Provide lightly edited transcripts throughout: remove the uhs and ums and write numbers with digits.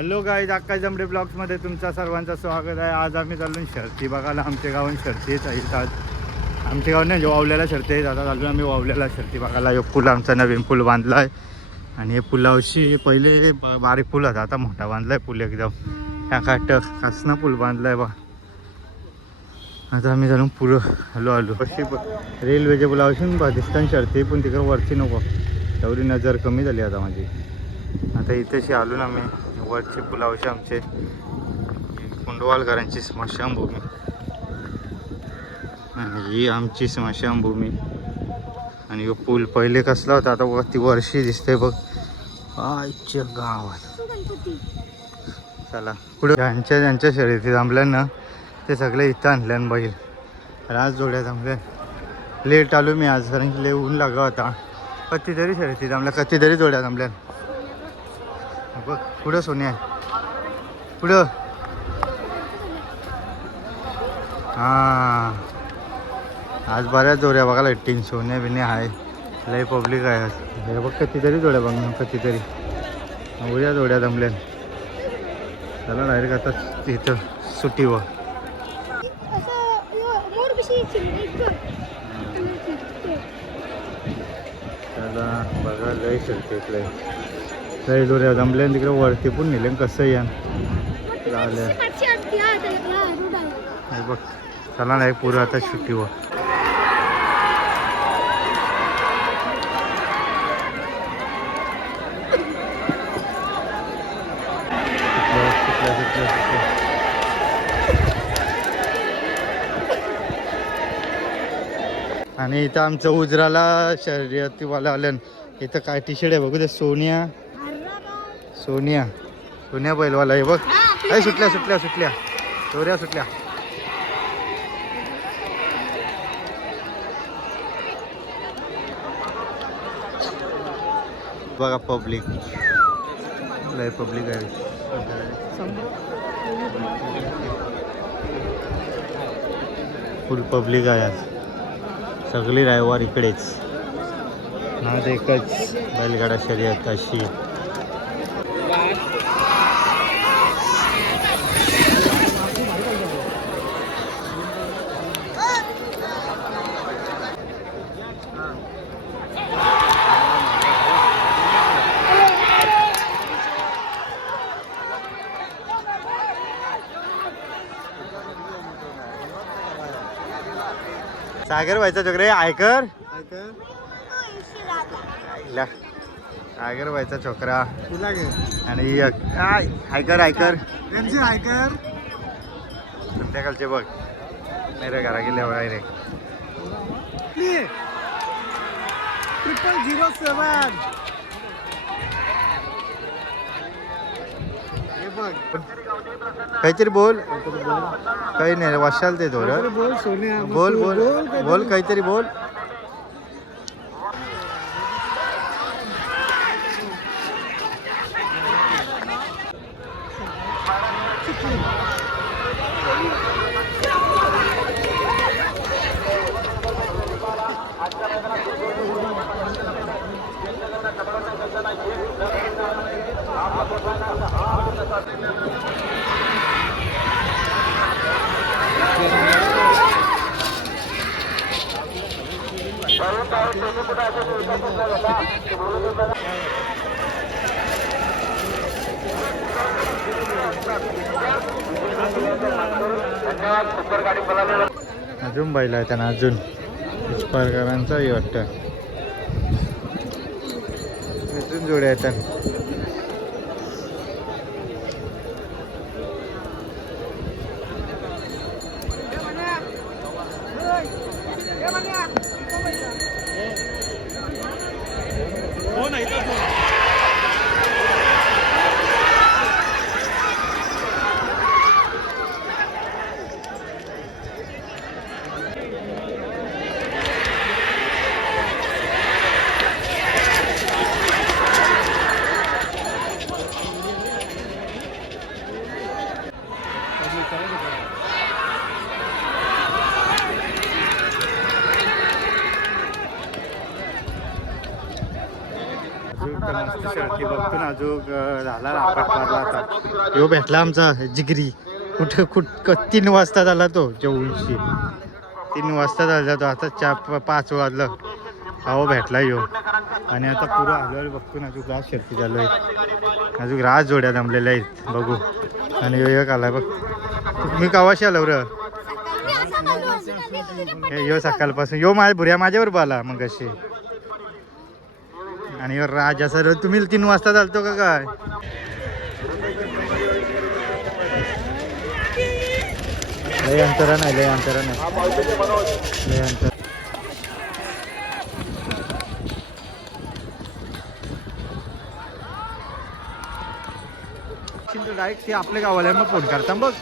Hello guys, आकाश जमडे ब्लॉग्समध्ये तुमचं सर्वांचं स्वागत आहे. आज आम्ही चाललो शर्ती बघायला. आमच्या गावात शर्ती आहेत आज. आमच्या गावात नाही, वावल्याला शर्ती आहेत. आता चाललो आम्ही वावल्याला शर्ती बघायला. एक पूल आमचा नवीन पूल बांधला आहे आणि हे पुलावशी पहिले बारीक पूल होता, आता मोठा बांधला आहे पूल एकदम. ह्या काटक कसना पूल बांधला आहे बा. आता आम्ही जाणून पुढं आलो कशी रेल्वेच्या पुलावशी पाकिस्तान शर्ती, पण तिकडं वरती नको, एवढी नजर कमी झाली आता माझी. आता इथेशी आलो ना आम्ही वरचे पुलावशी. आमचे कुंडवालकरांची स्मशानभूमी आणि ही आमची स्मशानभूमी. आणि हा पूल पहिले कसला होता, आता ती वर्षी दिसते बघ आईच्या गावात. चला पुढे ज्यांच्या शर्यती थांबल्या ना ते सगळे इथं आणल्यान बैल. आज जोड्या थांबल्या. लेट आलो मी आज, कारण की लय ऊन लागा होता. कधीतरी शर्यती थांबल्या, कधीतरी जोड्या थांबल्या बघ. पुढं सोन्या आहे पुढं. हां, आज बऱ्याच जोड्या बघायला भेटतील. सोन्या बिन्या आहे, लय पब्लिक आहे आज. हे बघ कितीतरी जोड्या बघ ना, कितीतरी उद्या जोड्या जमल्या. चला डायरेक्ट आता तिथं सुट्टीवर. त्याला बघा लय शर्यत लय जोड्या जमल्या. तिकडे वरती पण नेले कसं या झालं हे बघ. चला नाही पुरं आता सुट्टीवर. आणि इथं आमचं उजराला शर्यतीवाला आल्यान. इथं काय टी शर्ट आहे बघू ते. सोनिया बैलवाला आहे बघ. काय सुटल्या चोऱ्या सुटल्या. बघा पब्लिक लय पब्लिक आहे. फुल पब्लिक आहे आज. सगळी रविवार इकडेच ना, एकच बैलगाडा शर्यत अशी. सागर व्हायचा चोकरे आयकर सागर व्हायचा छोकरा. आणि काय आयकर संध्याकाळचे बघ नाही रे, घरा गेले बघा रे. 0007 काहीतरी बोल. काही नाही वाशाल ते थोडं. बोल काहीतरी बोल. अजून बैल आहे त्यांना, अजून पुष्पारकरांचाही वाटतं. अजून जोड्या आहेत. शर्ती बघतो ना अजून झाला रापाट मारला आता यो भेटला आमचा जिगरी कुठं 3 वाजता झाला तो 24 3 वाजता झाला तो आता 5 वाजलं हो भेटला यो आणि आता पुरं आल्यावर बघतो ना अजून राज शर्ती चालू आहे अजून राज जोड्या जमलेल्या आहेत बघू आणि यो एक आलाय बघ मी कावाशी आलो र यो सकाळपासून यो माझ्यावर आला मग असे आणि राजा सर तुम्ही 3 वाजता चालतो का काय लय अंतरा नाही लय अंतर डायरेक्ट ते आपल्या गावाला मग फोन करता बघ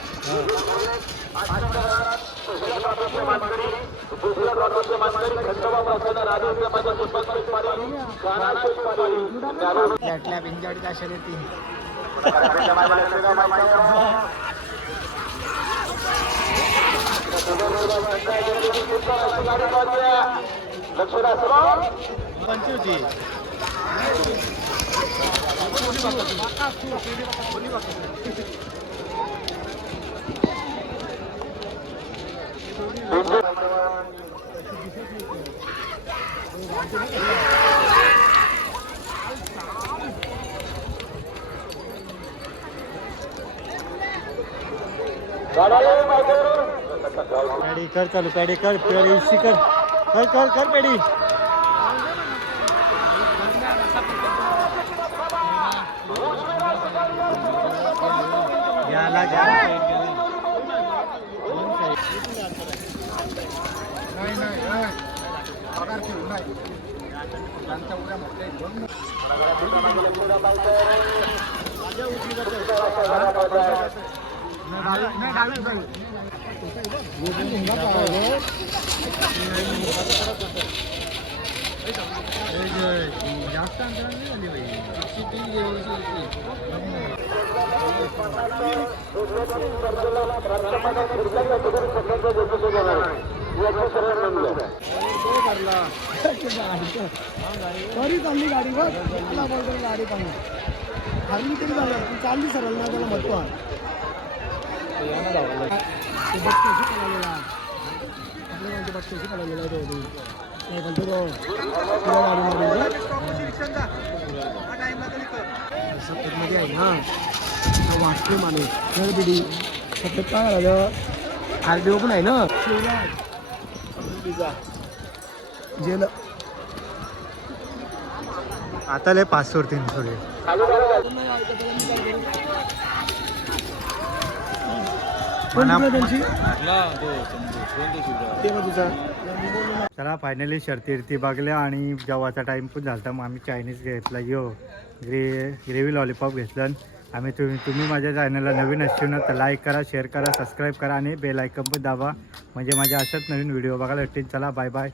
पॅडी कर चालू पॅडी कर कर पॅडी याला चालली गाडी गाडी पाहिजे हरली तरी चालली सरळ ना त्याला महत्व आहे मध्ये आहे ना वाचतो माणूस बिडी सतत काय झालं आरडीओ पण आहे ना जेल आता लय 5 सोडतील थोडे चला फायनली शर्ती बघल्या आणि जेव्हाचा टाइम पण झाला मग आम्ही चायनीज घेतला ग्रेव्ही लॉलीपॉप घेतलं आम्ही तुम्ही माझ्या चॅनलला नवीन असतील ना तर लाईक करा शेअर करा सबस्क्राईब करा आणि बेल आयकॉन पण दाबा म्हणजे माझ्या अशाच नवीन व्हिडिओ बघायला भेटतील चला बाय बाय